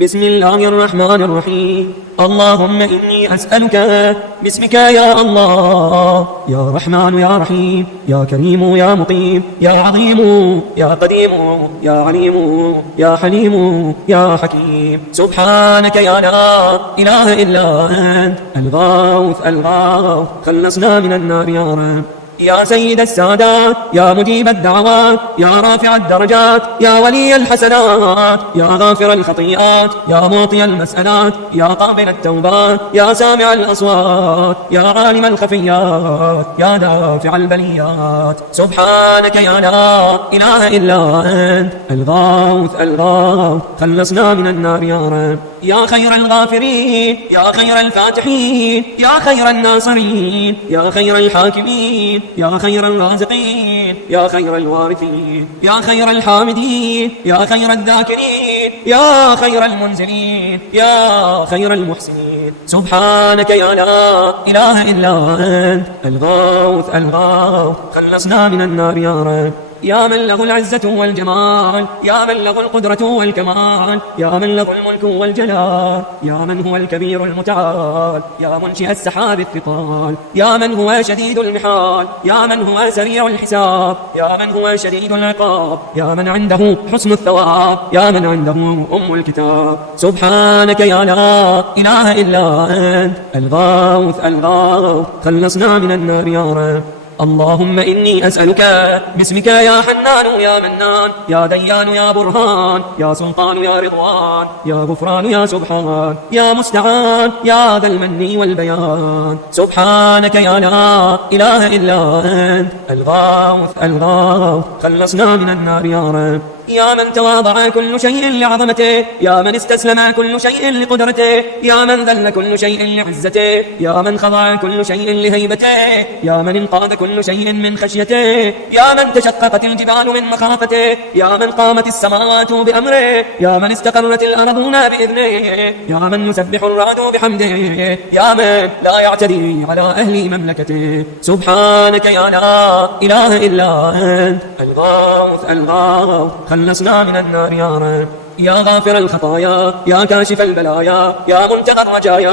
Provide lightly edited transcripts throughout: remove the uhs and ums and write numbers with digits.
بسم الله الرحمن الرحيم. اللهم إني أسألك باسمك يا الله، يا رحمن يا رحيم، يا كريم يا مقيم، يا عظيم يا قديم، يا عليم يا حليم يا حكيم. سبحانك يا لا إله إلا أنت الغوث الغوث، خلصنا من النار يا رب. يا سيد السادات، يا مجيب الدعوات، يا رافع الدرجات، يا ولي الحسنات، يا غافر الخطيئات، يا معطي المسألات، يا قابل التوبات، يا سامع الأصوات، يا عالم الخفيات، يا دافع البليات. سبحانك يا لا إله إلا أنت الغوث الغوث، خلصنا من النار يا رب. يا خير الغافرين، يا خير الفاتحين، يا خير الناصرين، يا خير الحاكمين، يا خير الرازقين، يا خير الوارثين، يا خير الحامدين، يا خير الذاكرين، يا خير المنزلين، يا خير المحسنين. سبحانك يا لا إله إلا أنت الغوث الغوث، خلصنا من النار يا رب. يا من له العزة والجمال، يا من له القدرة والكمال، يا من له الملك والجلال، يا من هو الكبير المتعال، يا منشئ السحاب الثقال، يا من هو شديد المحال، يا من هو سريع الحساب، يا من هو شديد العقاب، يا من عنده حسن الثواب، يا من عنده الكتاب. سبحانك يا لا إله إلا أنت الغوث الغوث، خلصنا من النار يا رب. اللهم إني أسألك باسمك يا حنان يا منان، يا ديان يا برهان، يا سلطان يا رضوان، يا غفران يا سبحان، يا مستعان، يا ذا المن والبيان. سبحانك يا لا إله إلا أنت الغوث الغوث، خلصنا من النار يا رب. يا من تواضع كل شيء لعظمته، يا من استسلم كل شيء لقدرته، يا من ذل كل شيء لعزته، يا من خضع كل شيء لهيبته، يا من انقاد كل شيء من خشيته، يا من تشققت الجبال من مخافته، يا من قامت السماوات بأمره، يا من استقرت الأرضون بإذنه، يا من يسبح الرعد بحمده، يا من لا يعتدي على أهل مملكته. سبحانك يا لا إله إلا أنت الغوث الغوث، خلصنا من النار يا رب. يا غافر الخطايا، يا كاشف البلايا، يا منتهى الرجايا،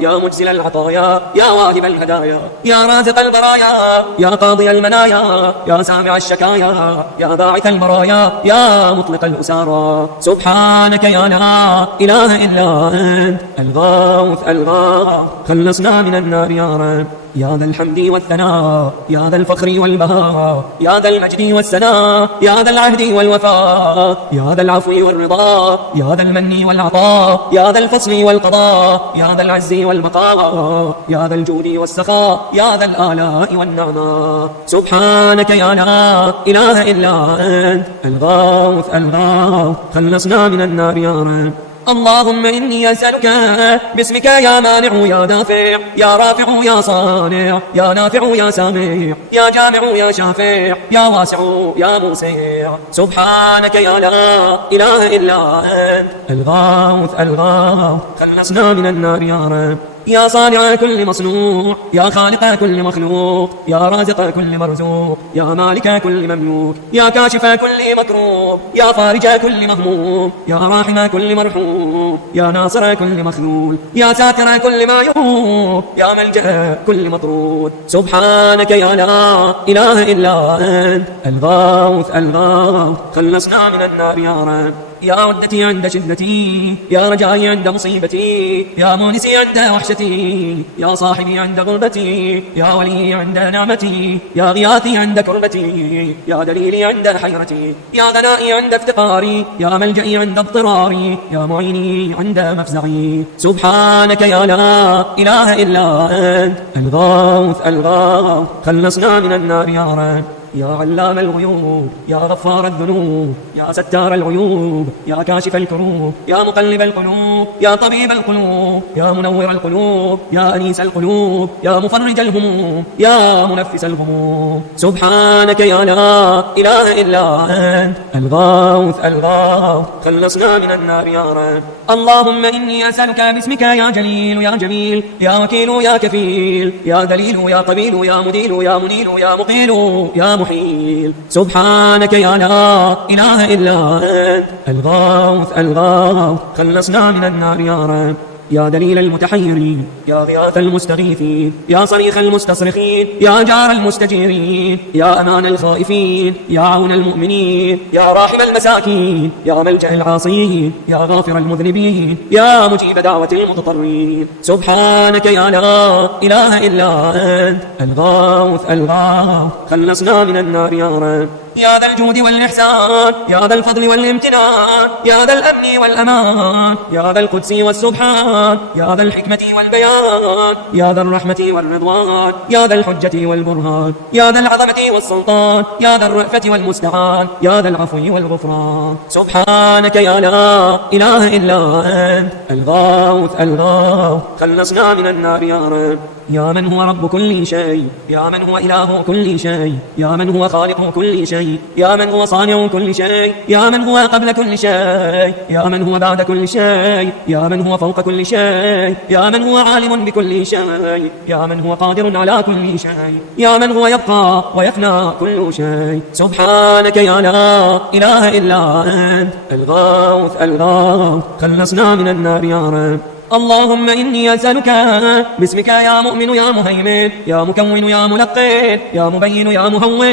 يا مجزل العطايا، يا واهب الهدايا، يا رازق البرايا، يا قاضي المنايا، يا سامع الشكايا، يا باعث المرايا، يا مطلق الأسارى. سبحانك يا لا إله إلا أنت الغوث الغوث، خلصنا من النار يا رب. يا ذا الحمد والثناء، يا ذا الفخر والبهاء، يا ذا المجد والسناء، يا ذا العهد والوفاء، يا ذا العفو والرضا، يا ذا المن والعطاء، يا ذا الفصل والقضاء، يا ذا العز والبقاء، يا ذا الجود والسخاء، يا ذا الآلاء والنعماء. سبحانك يا لا إله إلا أنت الغوث الغوث، خلصنا من النار يا رب. اللهم إني أسألك باسمك يا مانع يا دافع، يا رافع يا صانع، يا نافع يا سامع، يا جامع يا شافع، يا واسع يا موسع. سبحانك يا لا إله إلا أنت الغوث الغوث، خلصنا من النار يا رب. يا صانع كل مصنوع، يا خالق كل مخلوق، يا رازق كل مرزوق، يا مالك كل مملوك، يا كاشف كل مكروب، يا فارج كل مهموم، يا راحم كل مرحوم، يا ناصر كل مخذول، يا ساتر كل ما يهوب، يا ملجأ كل مطرود. سبحانك يا لا إله إلا أنت الغوث الغوث، خلصنا من النار يا رب. يا عدتي عند شدتي، يا رجائي عند مصيبتي، يا مونسي عند وحشتي، يا صاحبي عند غربتي، يا ولي عند نعمتي، يا غياثي عند كربتي، يا دليلي عند حيرتي، يا غنائي عند افتقاري، يا ملجئي عند اضطراري، يا معيني عند مفزعي. سبحانك يا لا إله إلا أنت الغوث الغوث، خلصنا من النار يا رب. يا علام الغيوب، يا غفار الذنوب، يا ستار العيوب، يا كاشف الكروب، يا مقلب القلوب، يا طبيب القلوب، يا منور القلوب، يا أنيس القلوب، يا مفرج الهموم، يا منفس الغموم. سبحانك يا لا إله إلا أنت الغوث الغوث، خلصنا من النار يا رب. اللهم إني أسألك باسمك يا جليل يا جميل، يا وكيل يا كفيل، يا دليل يا طويل، يا مديل يا منيل، يا مقيل، يا محيل سبحانك يا لا إله إلا أنت الغوث الغوث خلصنا من النار يا رب يا دليل المتحيرين يا غياث المستغيثين يا صريخ المستصرخين يا جار المستجيرين يا أمان الخائفين يا عون المؤمنين يا راحم المساكين يا ملجأ العاصين يا غافر المذنبين يا مجيب دعوة المضطرين سبحانك يا لا إله إلا أنت الغوث الغوث خلصنا من النار يا رب يا ذا الجود والإحسان يا ذا الفضل والامتنان يا ذا الأمن والأمان يا ذا القدس والسبحان يا ذا الحكمة والبيان يا ذا الرحمة والرضوان يا ذا الحجة والبرهان يا ذا العظمة والسلطان يا ذا الرأفة والمستعان يا ذا العفو والغفران سبحانك يا لا إله إلا أنت الغوث الغوث خلصنا من النار يا رب يا من هو رب كل شيء يا من هو إله كل شيء يا من هو خالق كل شيء يا من هو صانع كل شيء يا من هو قبل كل شيء يا من هو بعد كل شيء يا من هو فوق كل شيء يا من هو عالم بكل شيء يا من هو قادر على كل شيء يا من هو يبقى ويفنى كل شيء سبحانك يا لا إله إلا أنت الغوث الغوث خلصنا من النار يا رب اللهم إني أسألك باسمك يا مؤمن يا مهيمن يا مكون يا ملقن يا مبين يا مهون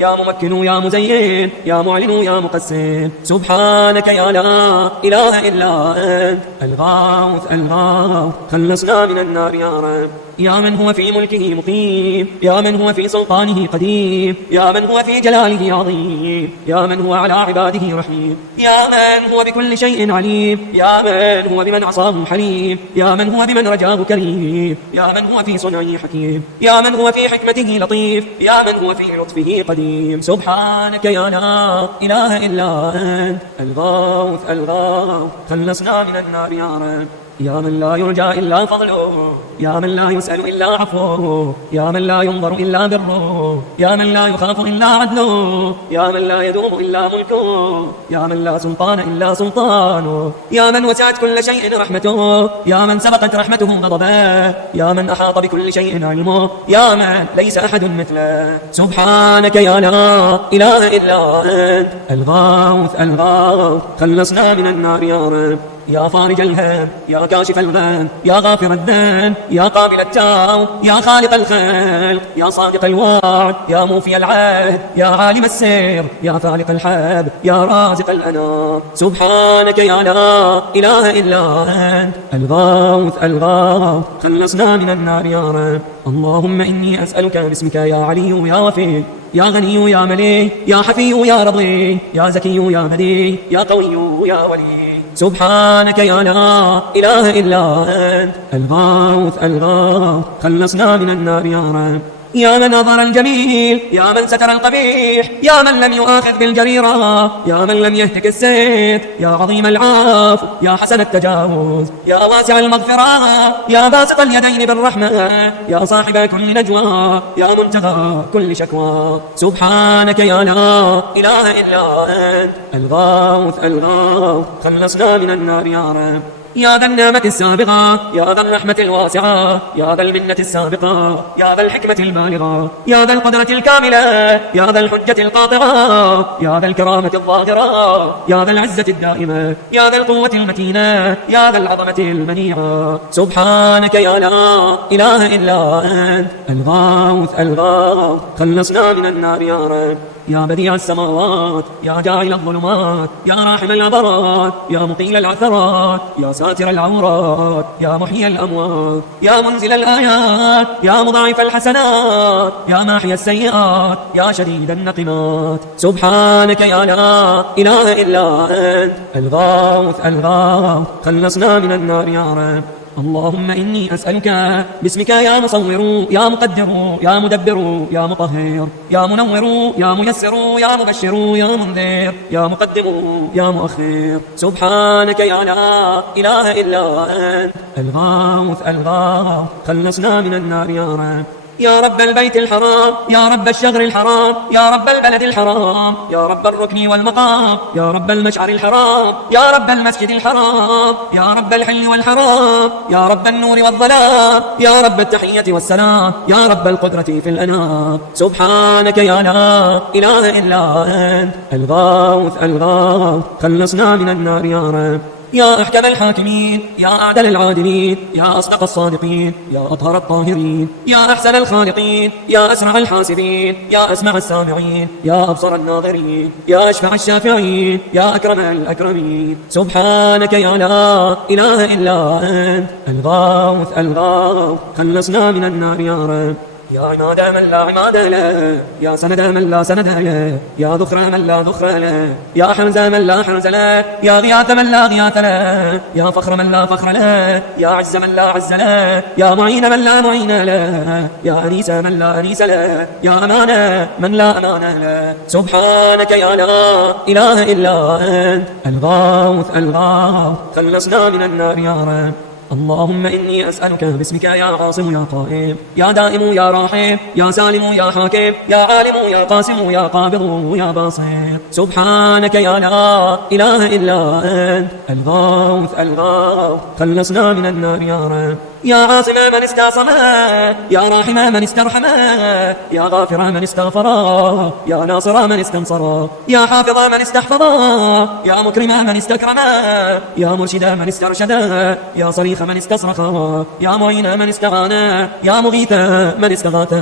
يا ممكن يا مزين يا معلن يا مقسم سبحانك يا لا إله إلا أنت الغوث الغوث خلصنا من النار يا رب يا من هو في ملكه مقيم يا من هو في سلطانه قديم يا من هو في جلاله عظيم يا من هو على عباده رحيم يا من هو بكل شيء عليم يا من هو بمن عصاه حليم يا من هو بمن رجاه كريم يا من هو في صنعه حكيم يا من هو في حكمته لطيف يا من هو في لطفه قديم سبحانك يا لا إله إلا أنت الغوث الغوث خلصنا من النار يا رب يا من لا يرجى إلا فضله يا من لا يسأل إلا عفوه يا من لا ينظر إلا بره يا من لا يخاف إلا عدله يا من لا يدوم إلا ملكه يا من لا سلطان إلا سلطانه يا من وسعت كل شيء رحمته يا من سبقت رحمته غضبه يا من أحاط بكل شيء علمه يا من ليس أحد مثله سبحانك يا لا إله إلا أنت الغوث الغوث خلصنا من النار يا رب يا فارج الهم يا كاشف الغم يا غافر الذنب يا قابل التوب يا خالق الخلق يا صادق الوعد يا موفي العهد يا عالم السر يا فالق الحب يا رازق الأنام سبحانك يا لا إله إلا أنت الغوث الغوث خلصنا من النار يا رب اللهم إني أسألك باسمك يا علي يا وفي يا غني يا ملي يا حفي يا رضي يا زكي يا هدي يا قوي يا ولي سبحانك يا لا إله إلا أنت الغوث الغوث خلصنا من النار يا رب يا من نظر الجميل يا من ستر القبيح يا من لم يؤاخذ بالجريرة يا من لم يهتك السيد يا عظيم العفو يا حسن التجاوز يا واسع المغفرة يا باسط اليدين بالرحمة يا صاحب كل نجوى يا منتهى كل شكوى سبحانك يا لا إله إلا أنت الغوث الغوث خلصنا من النار يا رب يا ذا النعمة السابقة يا ذا الرحمة الواسعة يا ذا المنة السابقة يا ذا الحكمة البالغة يا ذا القدرة الكاملة يا ذا الحجة القاطعة يا ذا الكرامة الظاهرة يا ذا العزة الدائمة يا ذا القوة المتينة يا ذا العظمة المنيعة سبحانك يا لا إله إلا أنت الغوث الغوث خلصنا من النار يا رب يا بديع السماوات يا جاعل الظلمات يا راحم العبرات يا مقيل العثرات يا ساتر العورات يا محيي الأموات يا منزل الآيات يا مضاعف الحسنات يا ماحي السيئات يا شديد النقمات سبحانك يا لا إله إلا أنت الغوث الغوث خلصنا من النار يا رب اللهم إني أسألك باسمك يا مصور يا مقدر يا مدبر يا مطهر يا منور يا ميسر يا مبشر يا منذر يا مقدم يا مؤخر سبحانك يا لا إله إلا أنت الغوث الغوث خلصنا من النار يا رب يا رب البيت الحرام، يا رب الشهر الحرام، يا رب البلد الحرام، يا رب الركن والمقام، يا رب المشعر الحرام، يا رب المسجد الحرام، يا رب الحل والحرام، يا رب النور والظلام، يا رب التحية والسلام، يا رب القدرة في الأنام. سبحانك يا لا إله إلا أنت الغوث الغوث، خلصنا من النار يا رب. يا أحكم الحاكمين، يا أعدل العادلين، يا أصدق الصادقين، يا أطهر الطاهرين، يا أحسن الخالقين، يا أسرع الحاسبين، يا أسمع السامعين، يا أبصر الناظرين، يا أشفع الشافعين، يا أكرم الأكرمين. سبحانك يا لا إله إلا أنت الغوث الغوث، خلصنا من النار يا رب. يا عماد من لا عماد له، يا سند من لا سند له، يا ذخر من لا ذخر له، يا حرز من لا حرز له، يا غياث من لا غياث له، يا فخر من لا فخر له، يا عز من لا عز له، يا معين من لا معين له، يا أنيس من لا أنيس له، يا أمانة من لا أمانة له. سبحانك يا لا إله إلا أنت الغوث الغوث، خلصنا من النار يا رب. اللهم إني أسألك باسمك يا عاصم يا قائم، يا دائم يا راحم، يا سالم يا حاكم، يا عالم يا قاسم، يا قابض يا باسط. سبحانك يا لا إله إلا أنت الغوث الغوث، خلصنا من النار يا رب. يا عاصم من استعصم، يا راحم من استرحم، يا غافر من استغفر، يا ناصر من استنصر، يا حافظ من استحفظ، يا مكرم من استكرم، يا مرشد من استرشد، يا صريخ من استصرخ، يا معين من استغان، يا مغيث من استغاث.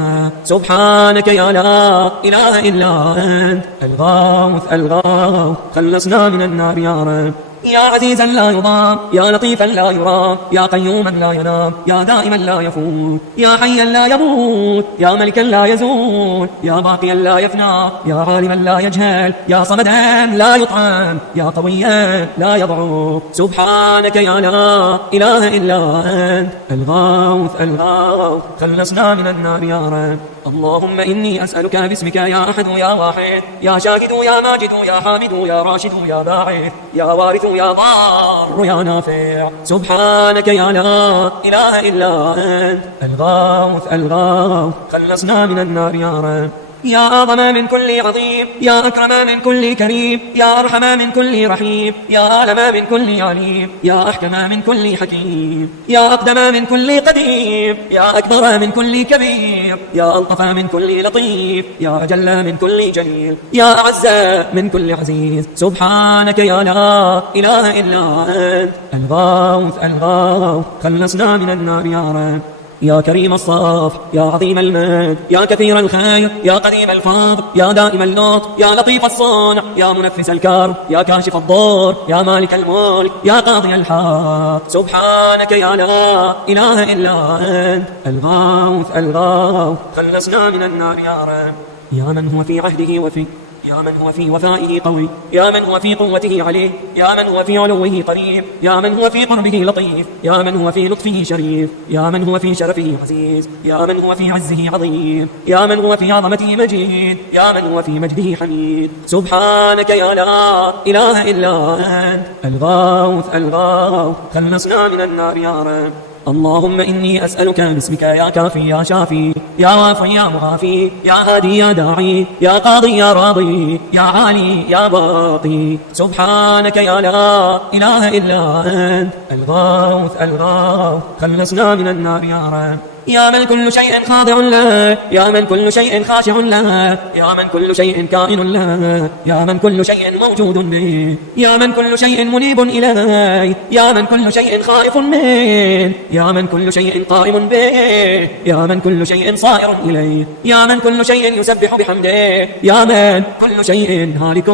سبحانك يا لا إله إلا أنت الغوث الغوث، خلصنا من النار يا رب. يا عزيزا لا يضام، يا لطيفا لا يرام، يا قيوما لا ينام، يا دائما لا يفوت، يا حيا لا يموت، يا ملكا لا يزول، يا باقيا لا يفنى، يا عالما لا يجهل، يا صمدا لا يطعم، يا قويا لا يضعف. سبحانك يا لا إله إلا أنت الغوث الغوث، خلصنا من النار يا رب. اللهم إني أسألك باسمك يا أحد يا واحد، يا شاهد يا ماجد يا حامد يا راشد يا باعث يا وارث يا ضار يا نافع. سبحانك يا لا إله إلا أنت الغوث الغوث، خلصنا من النار يا رب. يا أعظم من كل عظيم، يا أكرم من كل كريم، يا أرحم من كل رحيم، يا أعلم من كل عليم، يا أحكم من كل حكيم، يا أقدم من كل قديم، يا أكبر من كل كبير، يا ألطف من كل لطيف، يا أجل من كل جليل، يا أعز من كل عزيز. سبحانك يا لا إله إلا أنت الغوث الغوث، خلصنا من النار يا رب. يا كريم الصف، يا عظيم المجد، يا كثير الخير، يا قديم الفضل، يا دائم اللطف، يا لطيف الصنع، يا منفس الكرب، يا كاشف الضر، يا مالك الملك، يا قاضي الحق. سبحانك يا لا إله إلا أنت الغوث الغوث، خلصنا من النار يا رب. يا من هو في عهده وفي، يا من هو في وفائه قوي، يا من هو في قوته عليه، يا من هو في علوه قريب، يا من هو في قربه لطيف، يا من هو في لطفه شريف، يا من هو في شرفه عزيز، يا من هو في عزه عظيم، يا من هو في عظمته مجيد، يا من هو في مجده حميد. سبحانك يا لا إله إلا أنت الغوث الغوث، خلصنا من النار يا رب. اللهم إني أسألك باسمك يا كافي يا شافي، يا وافي يا مغافي، يا هادي يا داعي، يا قاضي يا راضي، يا عالي يا باطي. سبحانك يا لا إله إلا أنت الغوث الغوث، خلصنا من النار يا رب. يا من كل شيء خاضع له، يا من كل شيء خاشع له، يا من كل شيء كائن له، يا من كل شيء موجود به، يا من كل شيء منيب إليه، يا من كل شيء خائف منه، يا من كل شيء قائم به، يا من كل شيء صائر إليه، يا من كل شيء يسبح بحمده، يا من كل شيء هالك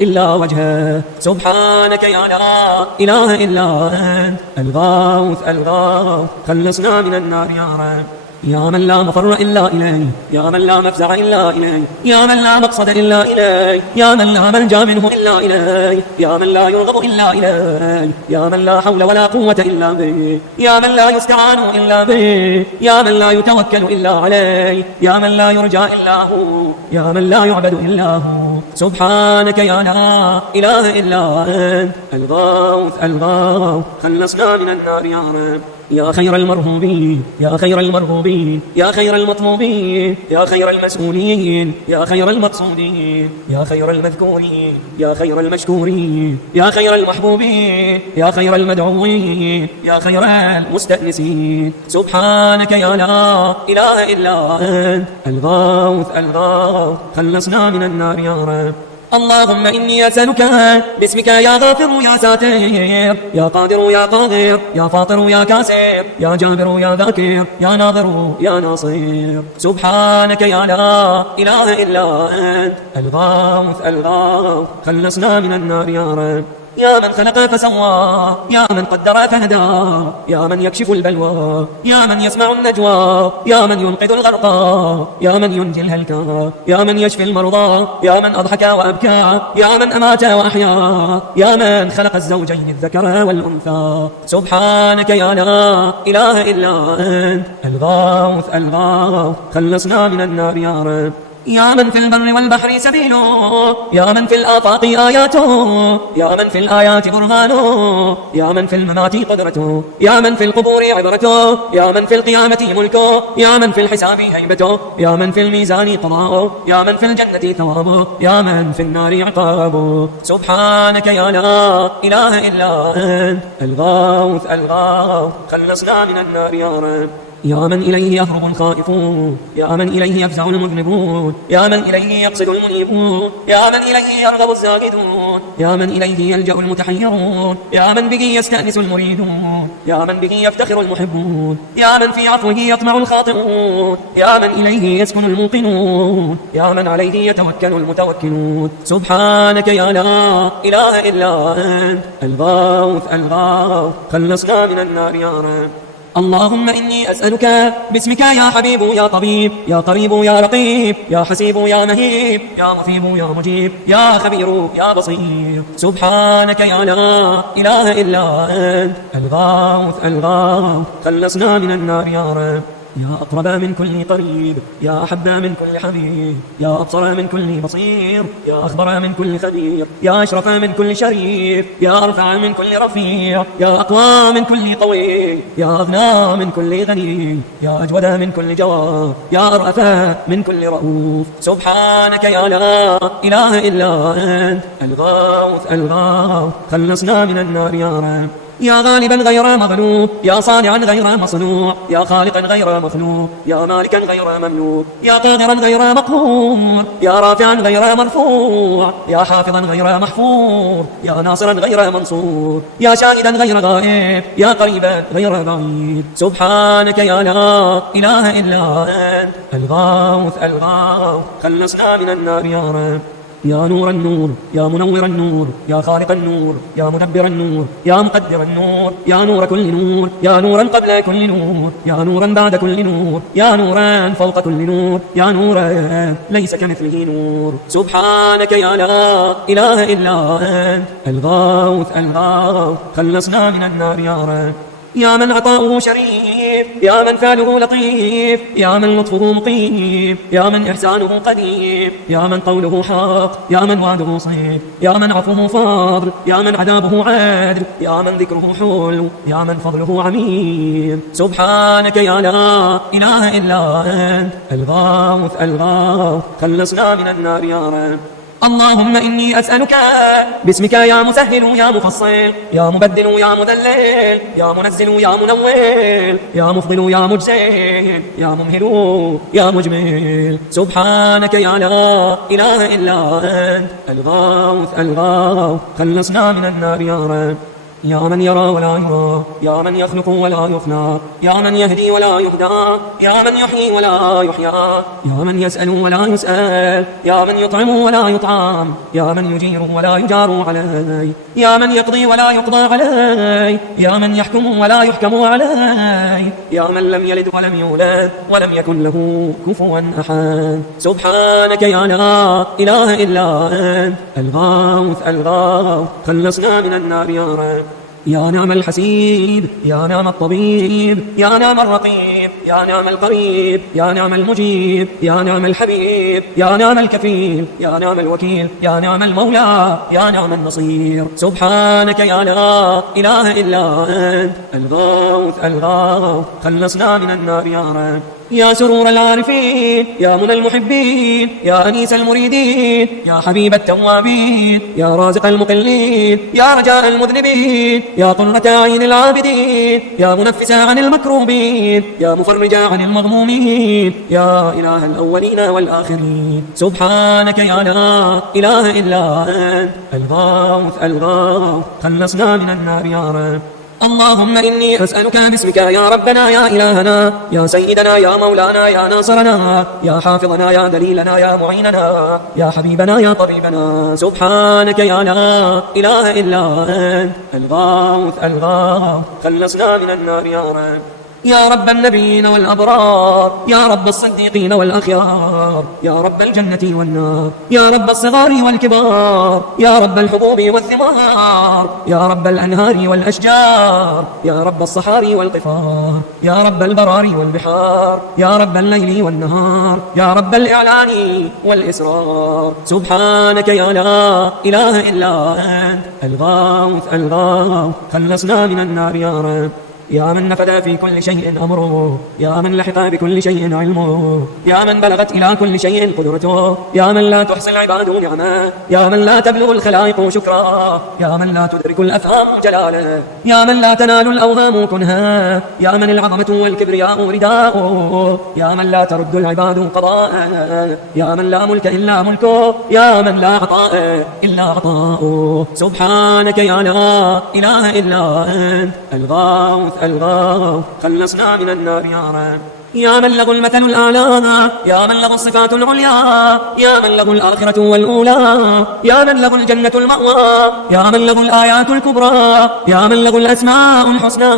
إلا وجهه. سبحانك يا لا إله إلا أنت الغوث الغوث، خلصنا من النار يا رب. يا من لا مفر إلا إليه، يا من لا مفزع إلا إليه، يا من لا مقصد إلا إليه، يا من لا ملجأ منه إلا إليه، يا من لا يرغب إلا إليه، يا من لا حول ولا قوة إلا به، يا من لا يستعان إلا به، يا من لا يتوكل إلا عليه، يا من لا يرجى إلا هو، يا من لا يعبد إلا هو. سبحانك يا لا إله إلا أنت الغوث الغوث خلصنا من النار يا رب يا خير المرهوبين يا خير المرغوبين يا خير المطلوبين يا خير المسؤولين يا خير المقصودين يا خير المذكورين يا خير المشكورين يا خير المحبوبين يا خير المدعوين يا خير المستأنسين سبحانك يا لا إله إلا أنت الغوث الغوث خلصنا من النار يا رب اللهم إني أسألك باسمك يا غافر يا ساتر يا قادر يا قاهر يا فاطر يا كاسر يا جابر يا ذاكر يا ناظر يا ناصر سبحانك يا لا إله إلا أنت الغوث الغوث خلصنا من النار يا رب يا من خلق فسوى يا من قدر فهدى يا من يكشف البلوى يا من يسمع النجوى يا من ينقذ الغرقى يا من ينجي الهلكى يا من يشفي المرضى يا من أضحك وأبكى يا من أمات وأحيا يا من خلق الزوجين الذكر والأنثى سبحانك يا لا إله إلا أنت الغوث الغوث خلصنا من النار يا رب يا من في البر والبحر سبيله يا من في الآفاق آياته يا من في الآيات برهانه يا من في الممات قدرته يا من في القبور عبرته يا من في القيامة ملكه يا من في الحساب هيبته يا من في الميزان قضاءه يا من في الجنة ثوابه يا من في النار عقابه سبحانك يا لا إله إلا أنت الغوث الغوث خلصنا من النار يا رب يا من إليه يهرب الخائفون يا من إليه يفزع المذنبون يا من إليه يقصد المنيبون يا من إليه يرغب الزاهدون يا من إليه يلجأ المتحيرون يا من به يستأنس المريدون يا من به يفتخر المحبون يا من في عفوه يطمع الخاطئون يا من إليه يسكن الموقنون يا من عليه يتوكل المتوكلون سبحانك يا لا إله إلا أنت الغوث الغوث خلصنا من النار يا رب اللهم إني أسألك باسمك يا حبيب يا طبيب يا قريب يا رقيب يا حسيب يا مهيب يا مفيب يا مجيب يا خبير يا بصير سبحانك يا لا إله إلا أنت الغوث الغوث خلصنا من النار يا رب يا أقرب من كل قريب يا أحب من كل حبيب يا أبصر من كل بصير يا أخبر من كل خبير يا أشرف من كل شريف يا أرفع من كل رفيع يا أقوى من كل قوي يا أغنى من كل غني يا أجود من كل جواد يا أرأف من كل رؤوف سبحانك يا لا إله إلا أنت الغوث الغوث خلصنا من النار يا رب يا غالبا غير مغلوب يا صانعا غير مصنوع يا خالقا غير مخلوق يا مالكا غير مملوك يا قادرا غير مقهور يا رافعا غير مرفوع يا حافظا غير محفوظ يا ناصرا غير منصور يا شاهدا غير غائب يا قريبا غير بعيد سبحانك يا لا إله إلا أنت الغوث الغوث خلصنا من النار يا رب يا نور النور يا منور النور يا خالق النور يا مدبر النور يا مقدر النور يا نور كل نور يا نورا قبل كل نور يا نورا بعد كل نور يا نورا فوق كل نور يا نورا ليس كمثله نور سبحانك يا لا إله إلا أنت الغوث الغوث خلصنا من النار يا رب يا من عطاؤه شريف يا من فعله لطيف يا من لطفه مقيم يا من إحسانه قديم يا من قوله حق يا من وعده صيب يا من عفوه فاضل يا من عذابه عادل يا من ذكره حلو يا من فضله عميم سبحانك يا لا إله إلا أنت الغوث الغوث خلصنا من النار يا رب اللهم إني أسألك باسمك يا مسهل يا مفصل يا مبدل يا مذلل يا منزل يا منول يا مفضل يا مجزل يا ممهل يا مجمل سبحانك يا لا إله إلا أنت الغوث الغوث خلصنا من النار يا رب يا من يرى ولا يرى يا من يخلق ولا يخلق يا من يهدي ولا يهدى يا من يحيي ولا يحيى يا من يسأل ولا يسأل يا من يطعم ولا يطعم يا من يجير ولا يجار عليه يا من يقضي ولا يقضى عليه يا من يحكم ولا يحكم عليه يا من لم يلد ولم يولد ولم يكن له كفوا أحد سبحانك يا لا إله إلا أنت الغوث الغوث خلصنا من النار يا رب يا نعم الحسيب، يا نعم الطبيب، يا نعم الرقيب، يا نعم القريب، يا نعم المجيب، يا نعم الحبيب، يا نعم الكفيل، يا نعم الوكيل، يا نعم المولى، يا نعم النصير. سبحانك يا لا إله إلا أنت الغوث الغوث، خلصنا من النار يا رب. يا سرور العارفين، يا منى المحبين، يا أنيس المريدين، يا حبيب التوابين، يا رازق المقلين، يا رجاء المذنبين، يا قرة أعين العابدين، يا منفسا عن المكروبين، يا مفرجا عن المغمومين، يا إله الأولين والآخرين. سبحانك يا لا إله إلا أنت الغوث الغوث، خلصنا من النار يا رب. اللهم إني أسألك باسمك يا ربنا يا إلهنا يا سيدنا يا مولانا يا ناصرنا يا حافظنا يا دليلنا يا معيننا يا حبيبنا يا طبيبنا. سبحانك يا لا إله إلا أنت الغوث الغوث، خلصنا من النار يا رب. يا رب النبيين والأبرار، يا رب الصديقين والأخيار، يا رب الجنة والنار، يا رب الصغار والكبار، يا رب الحبوب والثمار، يا رب الأنهار والأشجار، يا رب الصحاري والقفار، يا رب البرار والبحار، يا رب الليل والنهار، يا رب الإعلان والإسرار. سبحانك يا لا إله إلا أنت الغوث الغوث، خلصنا من النار يا رب. يا من نفذ في كل شيء أمره، يا من لحق بكل شيء علمه، يا من بلغت إلى كل شيء قدرته، يا من لا تحصي العباد نعمه، يا من لا تبلغ الخلائق شكرا، يا من لا تدرك الأفهام جلاله، يا من لا تنال الأوهام كنها، يا من العظمة والكبرياء رداؤه، يا من لا ترد العباد قضاءه، يا من لا ملك إلا ملكه، يا من لا عطاء إلا عطاؤه. سبحانك يا لا إله إلا أنت الغوث الغوث، خلصنا من النار يا رب. يا من له المثل الأعلى، يا من له الصفات العليا، يا من له الآخرة والأولى، يا من له الجنة المأوى، يا من له الآيات الكبرى، يا من له الأسماء الحسنى،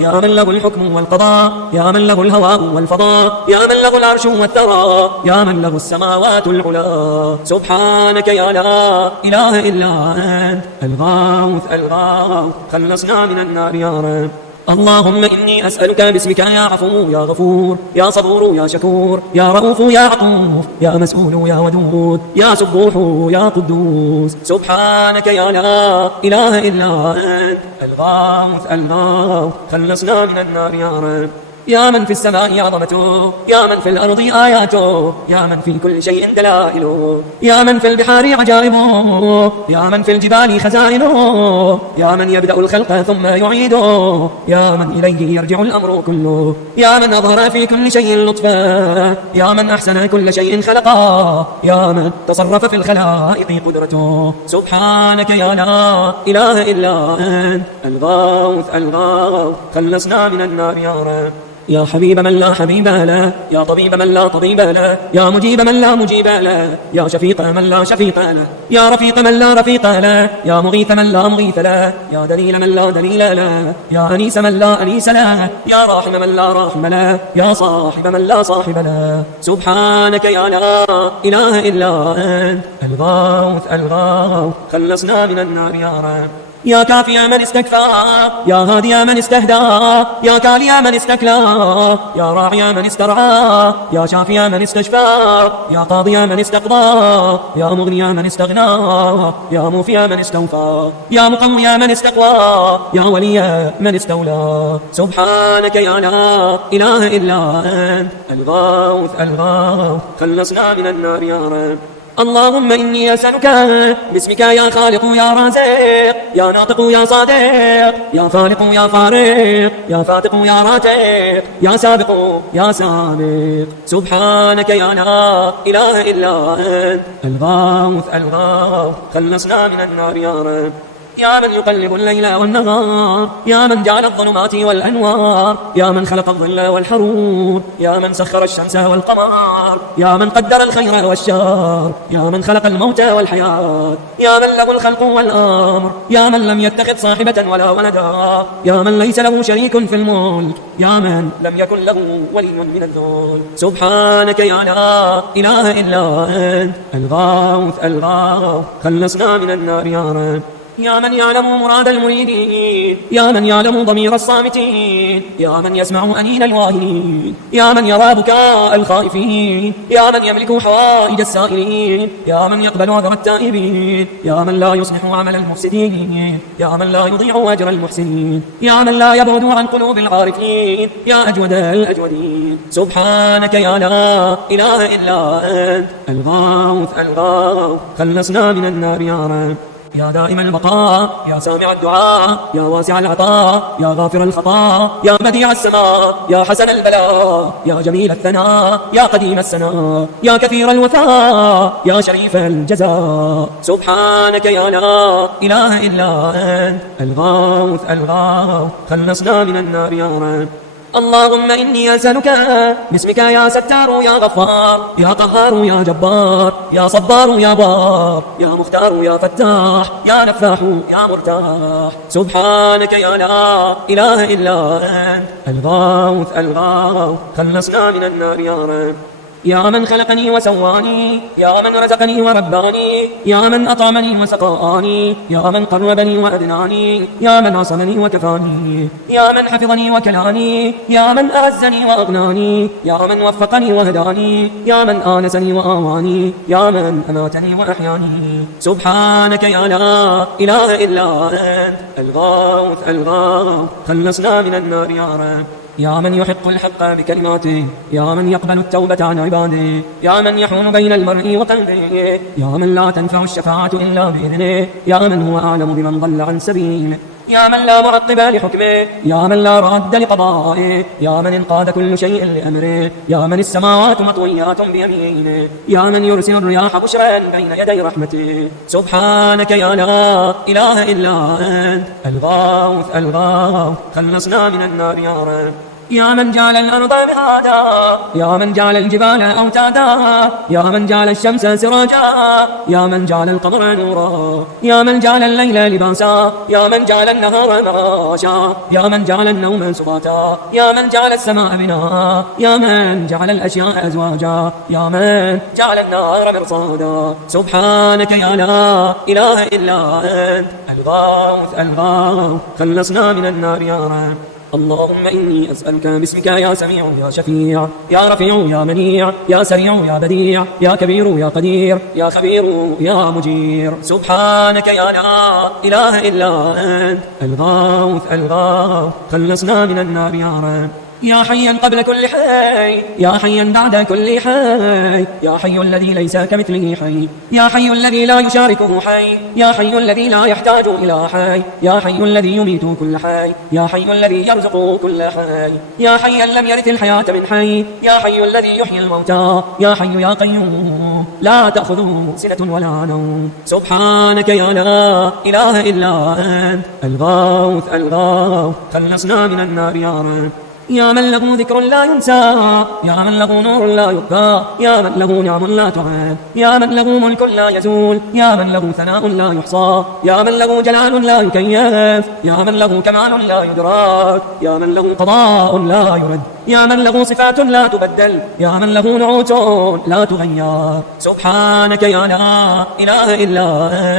يا من له الحكم والقضاء، يا من له الهواء والفضاء، يا من له العرش والثرى، يا من له السماوات العلى. سبحانك يا لا إله إلا أنت الغوث الغوث، خلصنا من النار يا رب. اللهم إني أسألك باسمك يا عفو يا غفور يا صبور يا شكور يا رؤوف يا عطوف يا مسؤول يا ودود يا سبوح يا قدوس. سبحانك يا لا إله إلا أنت الغوث الغوث، خلصنا من النار يا رب. يا من في السماء عظمته، يا من في الأرض آياته، يا من في كل شيء دلائله، يا من في البحار عجائبه، يا من في الجبال خزائنه، يا من يبدأ الخلق ثم يعيده، يا من إليه يرجع الأمر كله، يا من أظهر في كل شيء لطفا، يا من أحسن كل شيء خلقا، يا من تصرف في الخلائق قدرته. سبحانك يا لا إله إلا أنت الغوث الغوث، خلصنا من النار يا رب. يا حبيب من لا حبيب له، يا طبيب من لا طبيب له، يا مجيب من لا مجيب له، يا شفيق من لا شفيق له، يا رفيق من لا رفيق له، يا مغيث من لا مغيث له، يا دليل من لا دليل له، يا أنيس من لا أنيس له، يا راحم من لا راحم له، يا صاحب من لا صاحب له. سبحانك يا لا إله إلا أنت الغوث الغوث، خلصنا من النار يا رب. يا كافي من استكفى، يا هادي من استهدى، يا كالي من استكلى، يا راعي من استرعى، يا شافي من استشفى، يا قاضي من استقضى، يا مغني من استغنى، يا موفي من استوفى، يا مقوي من استقوى، يا ولي من استولى. سبحانك يا لا إله إلا أنت الغوث الغوث، خلصنا من النار يا رب. اللهم إني أسألك باسمك يا خالق يا رازق، يا ناطق يا صادق، يا فالق يا فارق، يا فاتق يا راتق، يا سابق يا سابق. سبحانك يا لا إله إلا أنت الغوث الغوث، خلصنا من النار يا رب. يا من يقلب الليل والنهار، يا من جعل الظلمات والأنوار، يا من خلق الظل والحرور، يا من سخر الشمس والقمر، يا من قدر الخير والشر، يا من خلق الموت والحياة، يا من له الخلق والأمر، يا من لم يتخذ صاحبة ولا ولدا، يا من ليس له شريك في الملك، يا من لم يكن له ولي من الذل. سبحانك يا لا إله إلا أنت الغوث الغوث، خلصنا من النار يا رب. يا من يعلم مراد المريدين، يا من يعلم ضمير الصامتين، يا من يسمع أنين الواهين، يا من يرى بكاء الخائفين، يا من يملك حوائج السائلين، يا من يقبل عذر التائبين، يا من لا يصلح عمل المفسدين، يا من لا يضيع أجر المحسنين، يا من لا يبعد عن قلوب العارفين، يا أجود الأجودين. سبحانك يا لا إله إلا أنت الغوث الغوث، خلصنا من النار يا رب. يا دائم البقاء، يا سامع الدعاء، يا واسع العطاء، يا غافر الخطا، يا بديع السماء، يا حسن البلاء، يا جميل الثناء، يا قديم السناء، يا كثير الوفاء، يا شريف الجزاء. سبحانك يا لا إله إلا أنت الغوث الغوث، خلصنا من النار يا رب. اللهم إني أسألك باسمك يا ستار يا غفار، يا قهار يا جبار، يا صبار يا بار، يا مختار يا فتاح، يا نفاح يا مرتاح. سبحانك يا لا إله إلا أنت الغوث الغوث، خلصنا من النار يا رب. يا من خلقني وسواني، يا من رزقني ورباني، يا من أطعمني وسقاني، يا من قربني وأدناني، يا من عصمني وكفاني، يا من حفظني وكلاني، يا من أعزني وأغناني، يا من وفقني وهداني، يا من آنسني وآواني، يا من أماتني وأحياني. سبحانك يا لا إله إلا أنت الغوث الغوث، خلصنا من النار يا رب. يا من يحق الحق بكلماته، يا من يقبل التوبة عن عباده، يا من يحول بين المرء وقلبه، يا من لا تنفع الشفاعة إلا بإذنه، يا من هو أعلم بمن ضل عن سبيله، يا من لا مرتب لحكمه، يا من لا راد لقضائه، يا من انقاد كل شيء لأمره، يا من السماوات مطويات بيمينه، يا من يرسل الرياح بشرا بين يدي رحمته. سبحانك يا لا إله إلا أنت الغوث الغوث، خلصنا من النار يا رب. يا من جعل الأرض مهادا، يا من جعل الجبال أوتادا، يا من جعل الشمس سراجا، يا من جعل القمر نورا، يا من جعل الليل لباسا، يا من جعل النهار معاشا، يا من جعل النوم سباتا، يا من جعل السماء بناء، يا من جعل الأشياء أزواجا، يا من جعل النار مرصادا. سبحانك يا لا إله إلا أنت الغوث الغوث، خلصنا من النار يا رب. اللهم إني أسألك باسمك يا سميع يا شفيع يا رفيع يا منيع يا سريع يا بديع يا كبير يا قدير يا خبير يا مجير. سبحانك يا لا إله إلا أنت الغوث الغوث، خلصنا من النار يا رب. يا حيا قبل كل حي، يا حيا بعد كل حي، يا حي الذي ليس كمثله حي، يا حي الذي لا يشاركه حي، يا حي الذي لا يحتاج إلى حي، يا حي الذي يميت كل حي، يا حي الذي يرزق كل حي، يا حيا لم يرث الحياة من حي، يا حي الذي يحيي الموتى، يا حي يا قيوم لا تأخذه سنة ولا نوم. سبحانك يا لا إله إلا أنت الغوث الغوث، خلصنا من النار يا رب. يا من له ذكر لا ينسى، يا من له نور لا يبقى، يا من له نعم لا تعد، يا من له ملك لا يزول، يا من له ثناء لا يحصى، يا من له جلال لا يكيف، يا من له كمال لا يدرك، يا من له قضاء لا يرد، يا من له صفات لا تبدل، يا من له نعوت لا تغير. سبحانك يا لا إله إلا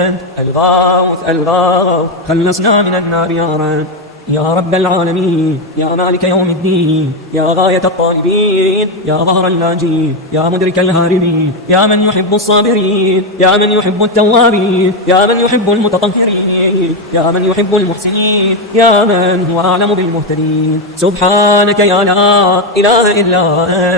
أنت الغوث الغوث، خلصنا من النار يا رب. يا رب العالمين، يا مالك يوم الدين، يا غاية الطالبين، يا ظهر اللاجين، يا مدرك الهاربين، يا من يحب الصابرين، يا من يحب التوابين، يا من يحب المتطهرين، يا من يحب المحسنين، يا من هو أعلم بالمهتدين. سبحانك يا لا إله إلا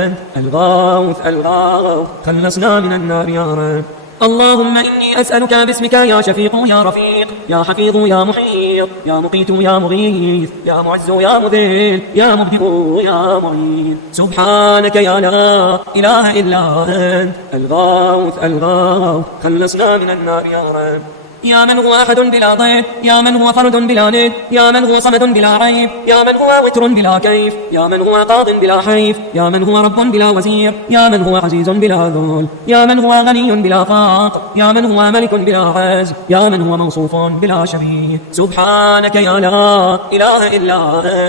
أنت الغوث الغوث، خلصنا من النار يا رب. اللهم إني أسألك باسمك يا شفيق يا رفيق يا حفيظ يا محيط يا مقيت يا مغيث يا معز يا مذل يا مبدئ يا معين. سبحانك يا لا إله إلا أنت الغوث الغوث، خلصنا من النار يا رب. يا من هو أحد بلا ضيف، يا من هو فرد بلا ند، يا من هو صمد بلا عيب، يا من هو وتر بلا كيف، يا من هو قاض بلا حيف، يا من هو رب بلا وزير، يا من هو عزيز بلا ذل، يا من هو غني بلا فاقر، يا من هو ملك بلا عز، يا من هو موصوف بلا شبيه. سبحانك يا لا إله إلا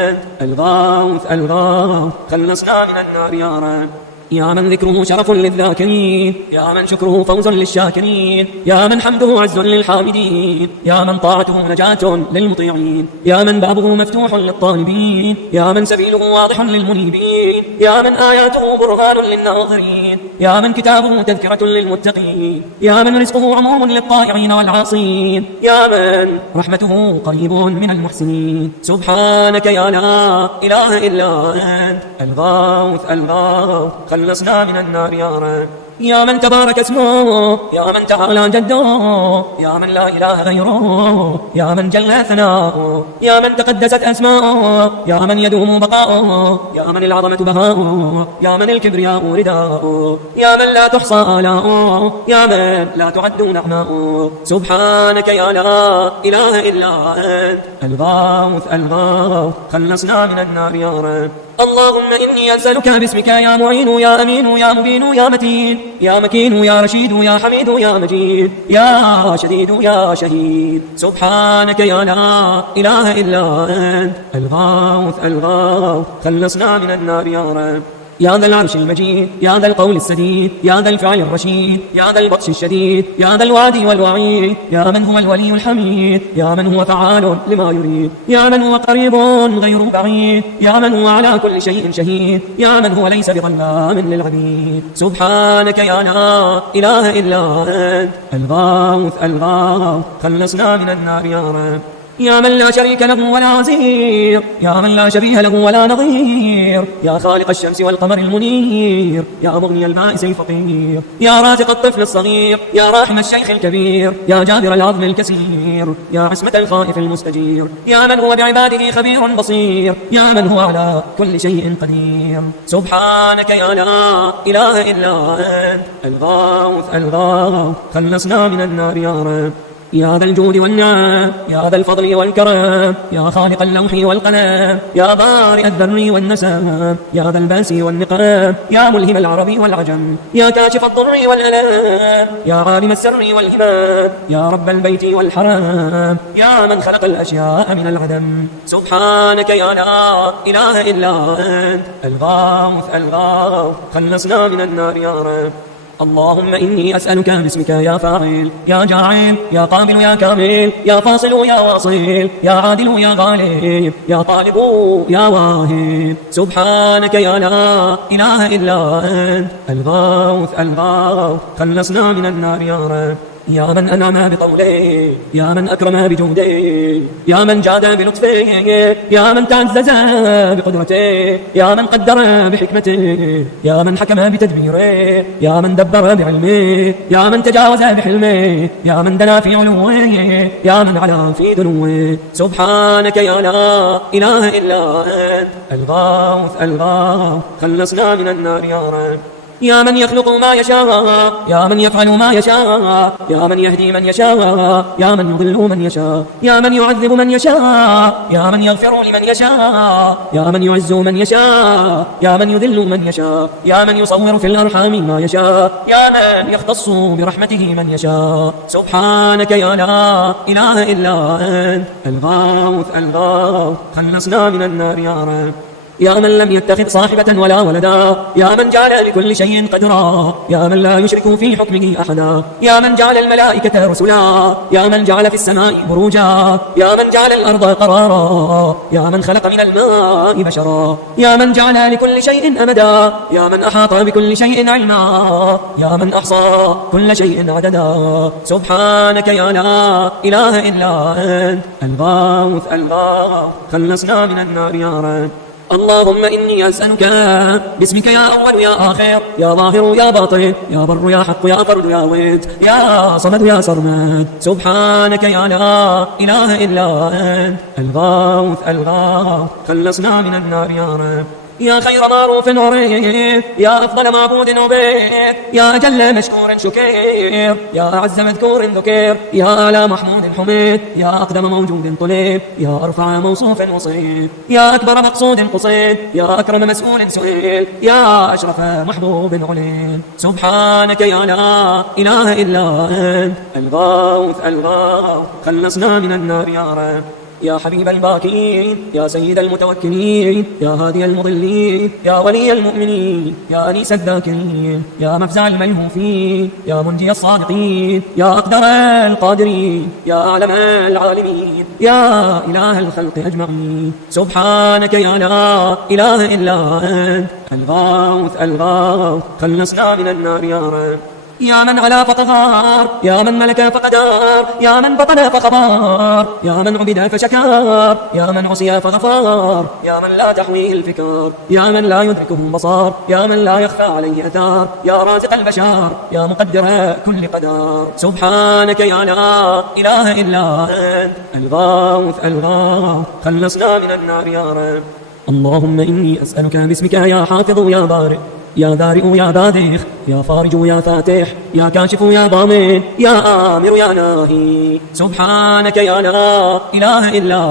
أنت الغوث الغوث، خلصنا من النار يا رب. يا من ذكره شرف للذاكرين، يا من شكره فوز للشاكرين، يا من حمده عز للحامدين، يا من طاعته نجاة للمطيعين، يا من بابه مفتوح للطالبين، يا من سبيله واضح للمنيبين، يا من آياته برهان للناظرين، يا من كتابه تذكرة للمتقين، يا من رزقه عموم للطائعين والعاصين، يا من رحمته قريب من المحسنين. سبحانك يا لا إله إلا أنت الغوث الغوث، خلصنا من النار يا رب. يا من تبارك اسمه، يا من تعالى جده، يا من لا إله غيره، يا من جل ثناؤه، يا من تقدست أسماؤه، يا من يدوم بقاؤه، يا من العظمة بهاؤه، يا من الكبرياء رداؤه، يا من لا تحصى آلاؤه، يا من لا تعد نعماؤه. سبحانك يا لا إله إلا أنت الغوث الغوث، خلصنا من النار يا رب. اللهم إني أسألك باسمك يا معين يا أمين يا مبين يا متين يا مكين يا رشيد يا حميد يا مجيد يا شديد يا شهيد. سبحانك يا لا إله إلا أنت الغوث الغوث، خلصنا من النار يا رب. يا ذا العرش المجيد، يا ذا القول السديد، يا ذا الفعل الرشيد، يا ذا البطش الشديد، يا ذا الوعد والوعيد، يا من هو الولي الحميد، يا من هو فعال لما يريد، يا من هو قريب غير بعيد، يا من هو على كل شيء شهيد، يا من هو ليس بظلام للعبيد. سبحانك يا لا إله إلا أنت الغوث الغوث، خلصنا من النار يا رب. يا من لا شريك له ولا وزير، يا من لا شبيه له ولا نظير، يا خالق الشمس والقمر المنير، يا مغني البائس الفقير، يا رازق الطفل الصغير، يا راحم الشيخ الكبير، يا جابر العظم الكسير، يا عصمة الخائف المستجير، يا من هو بعباده خبير بصير، يا من هو على كل شيء قدير. سبحانك يا لا إله إلا أنت الغوث الغوث، خلصنا من النار يا رب. يا ذا الجود والنعم، يا ذا الفضل والكرم، يا خالق اللوح والقلم، يا بارئ الذر والنسم، يا ذا الباس والنقام، يا ملهم العرب والعجم، يا كاشف الضر والألم، يا عالم السر والهمام، يا رب البيت والحرام، يا من خلق الأشياء من العدم. سبحانك يا لا إله إلا أنت الغوث الغوث، خلصنا من النار يا رب. اللهم إني أسألك باسمك يا فاعل يا جاعل يا قابل يا كامل يا فاصل يا واصل يا عادل يا غالب يا طالب يا واهب. سبحانك يا لا إله إلا أنت الغوث الغوث، خلصنا من النار يا رب. يا من أنعم بطوله، يا من أكرم بجوده، يا من جاد بلطفه، يا من تعزز بقدرته، يا من قدر بحكمته، يا من حكم بتدبيره، يا من دبر بعلمه، يا من تجاوز بحلمه، يا من دنا في علوه، يا من علا في دنوه. سبحانك يا لا إله إلا أنت الغوث الغوث، خلصنا من النار يا رب. يا من يخلق ما يشاء، يا من يفعل ما يشاء، يا من يهدي من يشاء، يا من يضل من يشاء، يا من يعذب من يشاء، يا من يغفر لمن يشاء، يا من يعز من يشاء، يا من يذل من يشاء، يا من يصور في الأرحام ما يشاء، يا من يختص برحمته من يشاء. سبحانك يا لا إله إلا أنت الغوث الغوث، خلصنا من النار يا رب. يا من لم يتخذ صاحبة ولا ولدا، يا من جعل لكل شيء قدرا، يا من لا يشرك في حكمه أحدا، يا من جعل الملائكة رسلا، يا من جعل في السماء بروجا، يا من جعل الأرض قرارا، يا من خلق من الماء بشرا، يا من جعل لكل شيء أمدا، يا من أحاط بكل شيء علما، يا من أحصى كل شيء عددا. سبحانك يا لا إله إلا أنت الغوث الغوث، خلصنا من النار يا رب. اللهم إني أسألك باسمك يا أول يا آخر يا ظاهر يا باطن يا بر يا حق يا فرد يا ود يا صمد يا صرمد. سبحانك يا لا إله إلا أنت الغوث الغوث، خلصنا من النار يا رب. يا خير معروف عريف، يا أفضل معبود عبيد، يا أجل مشكور شكير، يا أعز مذكور ذكير، يا أعلى محمود حميد، يا أقدم موجود طليب، يا أرفع موصوف وصيب، يا أكبر مقصود قصيد، يا أكرم مسؤول سئيل، يا أشرف محبوب عليم. سبحانك يا لا إله إلا أنت الغوث الغوث، خلصنا من النار يا رب. يا حبيب الباكين، يا سيد المتوكلين، يا هادي المضلين، يا ولي المؤمنين، يا أنيس الذاكرين، يا مفزع الملهوفين، يا منجي الصادقين، يا أقدر القادرين، يا أعلم العالمين، يا إله الخلق أجمعين. سبحانك يا لا إله إلا أنت الغوث الغوث، خلصنا من النار يا رب. يا من علا فقهار، يا من ملك فقدار، يا من بطن فخبار، يا من عبد فشكار، يا من عصي فغفار، يا من لا تحويه الفكار، يا من لا يدركه البصار، يا من لا يخفى عليه أثار، يا رازق البشر، يا مقدر كل قدر. سبحانك يا لا إله إلا أنت الغوث الغوث، خلصنا من النار يا رب. اللهم إني أسألك باسمك يا حافظ يا بارئ، يا بارئ يا بادخ، يا فارج يا فاتح، يا كاشف يا ضامن، يا آمر يا ناهي. سبحانك يا لا إله إلا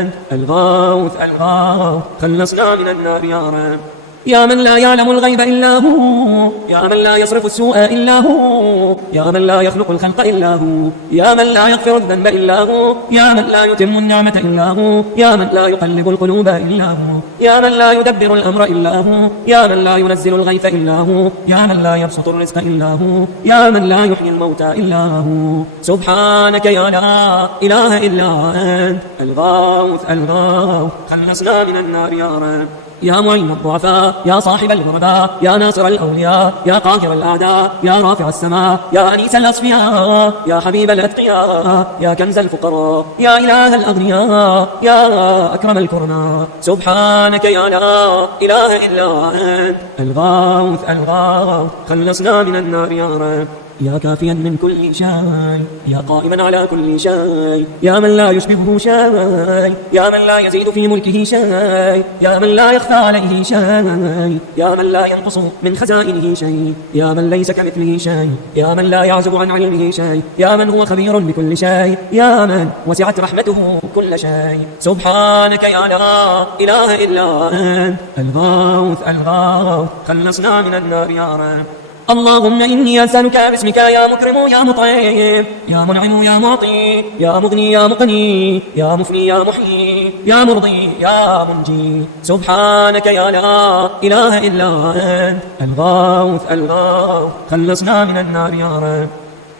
أنت الغوث الغوث، خلصنا من النار يا رب. يا من لا يعلم الغيب إلا هو، يا من لا يصرف السوء إلا هو، يا من لا يخلق الخلق إلا هو، يا من لا يغفر الذنب إلا هو، يا من لا يتم النعمة إلا هو، يا من لا يقلب القلوب إلا هو، يا من لا يدبر الأمر إلا هو، يا من لا ينزل الغيث إلا هو، يا من لا يبسط الرزق إلا هو، يا من لا يحيي الموتى إلا هو. سبحانك يا لا إله إلا أنت الغوث الغوث، خلصنا من النار يا رب. يا معين الضعفاء، يا صاحب الغرباء، يا ناصر الأولياء، يا قاهر الأعداء، يا رافع السماء، يا أنيس الأصفياء، يا حبيب الأتقياء، يا كنز الفقراء، يا إله الأغنياء، يا أكرم الكرماء. سبحانك يا لا إله إلا أنت الغوث الغوث، خلصنا من النار يا رب. يا كافيا من كل شيء، يا قائما على كل شيء، يا من لا يشبهه شيء، يا من لا يزيد في ملكه شيء، يا من لا يخفى عليه شيء، يا من لا ينقص من خزائنه شيء، يا من ليس كمثله شيء، يا من لا يعزب عن علمه شيء، يا من هو خبير بكل شيء، يا من وسعت رحمته كل شيء. سبحانك يا لا إله إلا أنت الغوث الغوث، خلصنا من النار يا رب. اللهم إني أسألك باسمك يا مكرم يا مطعم، يا منعم يا معطي، يا مغني يا مقني، يا مفني يا محيي، يا مرضي يا منجي. سبحانك يا لا إله إلا أنت الغوث الغوث، خلصنا من النار يا رب.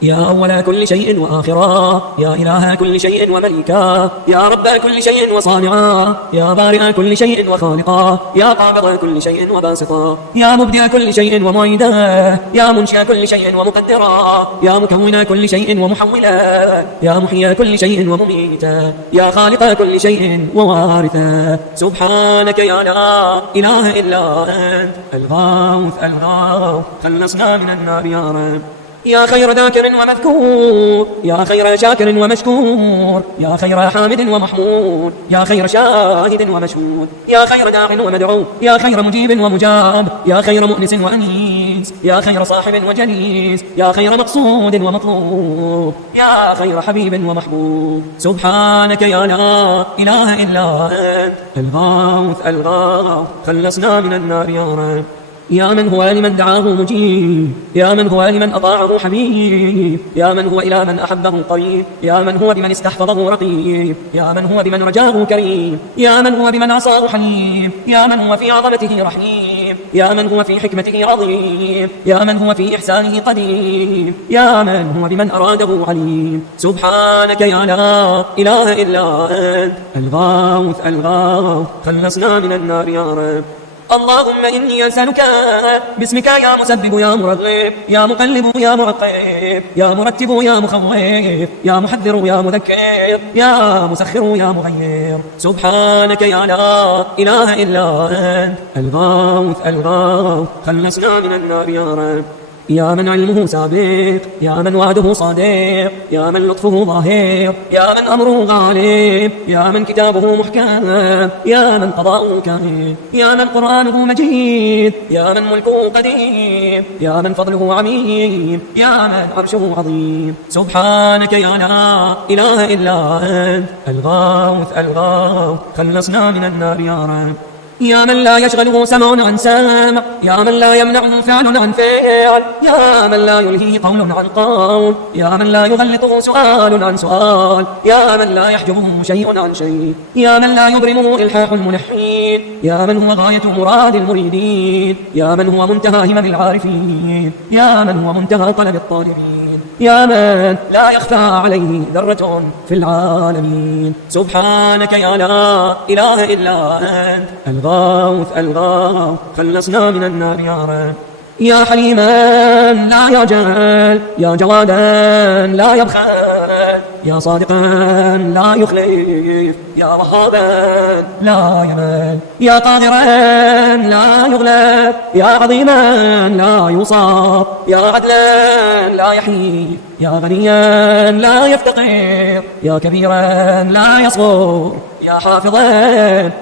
يا أول كل شيء وآخرا، يا إله كل شيء ومليكا، يا رب كل شيء وصانعا، يا بارئ كل شيء وخالقا، يا قابض كل شيء وباسطا، يا مبدع كل شيء ومعيدا، يا منشئ كل شيء ومقدرا، يا مكون كل شيء ومحولا، يا محيي كل شيء ومميتا، يا خالق كل شيء ووارثا. سبحانك يا لا إله إلا أنت الغوث الغوث، خلصنا من النار يا رب. يا خير ذاكر ومذكور، يا خير شاكر ومشكور، يا خير حامد ومحمود، يا خير شاهد ومشهود، يا خير داع ومدعو، يا خير مجيب ومجاب، يا خير مؤنس وأنيس، يا خير صاحب وجليس، يا خير مقصود ومطلوب، يا خير حبيب ومحبوب. سبحانك يا لا إله إلا أنت الغوث الغوث، خلصنا من النار يا رب. يا من هو لمن دعاه مجيب، يا من هو لمن أطاعه حبيب، يا من هو إلى من أحبه قريب، يا من هو بمن استحفظه رقيب، يا من هو بمن رجاه كريم، يا من هو بمن عصاه حليم، يا من هو في عظمته رحيم، يا من هو في حكمته عظيم، يا من هو في إحسانه قديم، يا من هو بمن أراده عليم. سبحانك يا لا إله إلا أنت الغوث الغوث، خلصنا من النار يا رب. اللهم إني أسألك باسمك يا مسبب يا مرغب، يا مقلب يا معقب، يا مرتب يا مخوف، يا محذر يا مذكر، يا مسخر يا مغير. سبحانك يا لا إله إلا أنت الغوث الغوث، خلصنا من النار يا رب. يا من علمه سابق، يا من وعده صادق، يا من لطفه ظاهر، يا من أمره غالب، يا من كتابه محكم، يا من قضاؤه كامل، يا من قرآنه مجيد، يا من ملكه قديم، يا من فضله عميم، يا من عرشه عظيم. سبحانك يا لا إله إلا أنت الغوث الغوث، خلصنا من النار يا رب. يا من لا يشغله سمع عن سامع، يا من لا يمنعه فعل عن فعل، يا من لا يلهيه قول عن قول، يا من لا يغلطه سؤال عن سؤال، يا من لا يحجبه شيء عن شيء، يا من لا يبرمه إلحاح الملحين، يا من هو غاية مراد المريدين، يا من هو منتهى همم العارفين، يا من هو منتهى طلب الطالبين، يا من لا يخفى عليه ذرة في العالمين. سبحانك يا لا إله إلا أنت الغوث الغوث، خلصنا من النار يا رب. يا حليما لا يجهل، يا جوادا لا يبخل، يا صادقا لا يخلف، يا وهابا لا يمل، يا قادرا لا يغلب، يا عظيما لا يصاب، يا عدلا لا يحيي، يا غنيا لا يفتقر، يا كبيرا لا يصغر، يا حافظا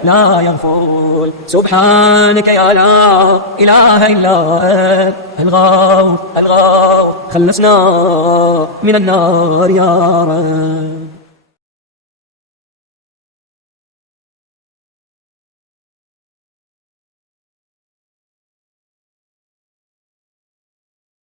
لا يغفل. سبحانك يا لا إله إلا أنت الغوث الغوث، خلصنا من النار يا رب.